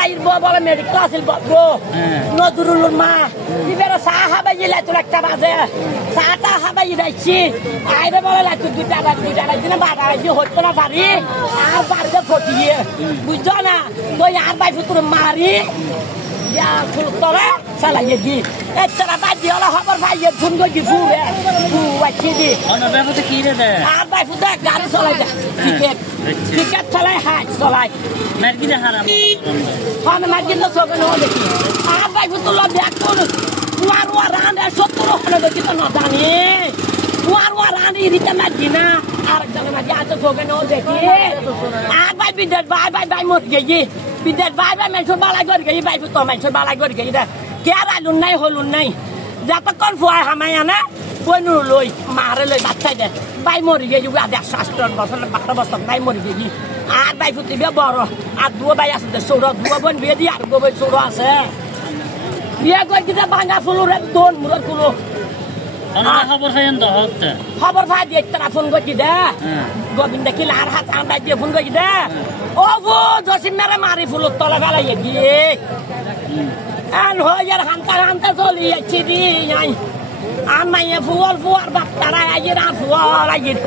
বাইর বলে মেডিকেল আছিল বড় নজরুল মা ইবের সাহাবা ইলা তো একটা বাজে সাতা হাবা ইরাইছি আইরে বলে লাইতো দুটা দিন বাবা যে হতো না পারি আর বাড়িতে ফটিয়ে বুঝছো না তো আর ভাই ফুতুর মারি ইয়া ফুলতরে চালাইয়ে দি এতরা বাদ দিয়ে হলো খবর ভাইয়ের ফোন করে ফুরে ফুয়াচ্ছি দি অন্য ব্যাপারে কি রে দে আর ভাই ফুটা গাড়ি চালাই দে টিকেট চালাই হাত চালাই মার্কিনে হারাম আমি মার্কিনে সবে নো দেখি আর ভাই ফুতুর ব্যাগ করে ওয়া রান্ডা 70 ওখানে দেখি তো না জানি ওয়া রান্ডি রিতে মার্কিনা আর জানে না যা তো সবে নো দেখি আর ভাই বিদেশ ভাই মত গেছি বিদেশ ভাই মেনশন বালাই করে গেছি ভাই তো মেনশন বালাই করে গেছি দে কে আর আলুন নাই হলুন নাই যতক্ষণ ফুয়াই হামায়া না বনু লই মারে লই বাচ্চাই দে ভাই মরি গেছি আজ 60 বছর 12 বছর ভাই মরি গেছি আর ভাই ফুটি বিয়ে বড় আর দুয়া ভাই আছে সৌর দুয়া বোন বিয়ে দি আর গোবই সৌর আছে বিয়ে করে দিতে ভাঙা ফুলুর দোন মুরত ফুলু খবর ফাইন তো হতে খবর ভাই দিয়ে একটা ফোন করছি দে গোবিন্দ কি লার হাত আমরা দিয়ে ফোন করছি দে ও গো জসিম মেরে মারি ফুলুর তলা ফেলাই দিয়ে আর হয়ার হান্তা চলি যাচ্ছি দি নাই আর মাইয়া ফুয়ার বাপ তারা আইয়ের আর ফুয়ার আইয়ের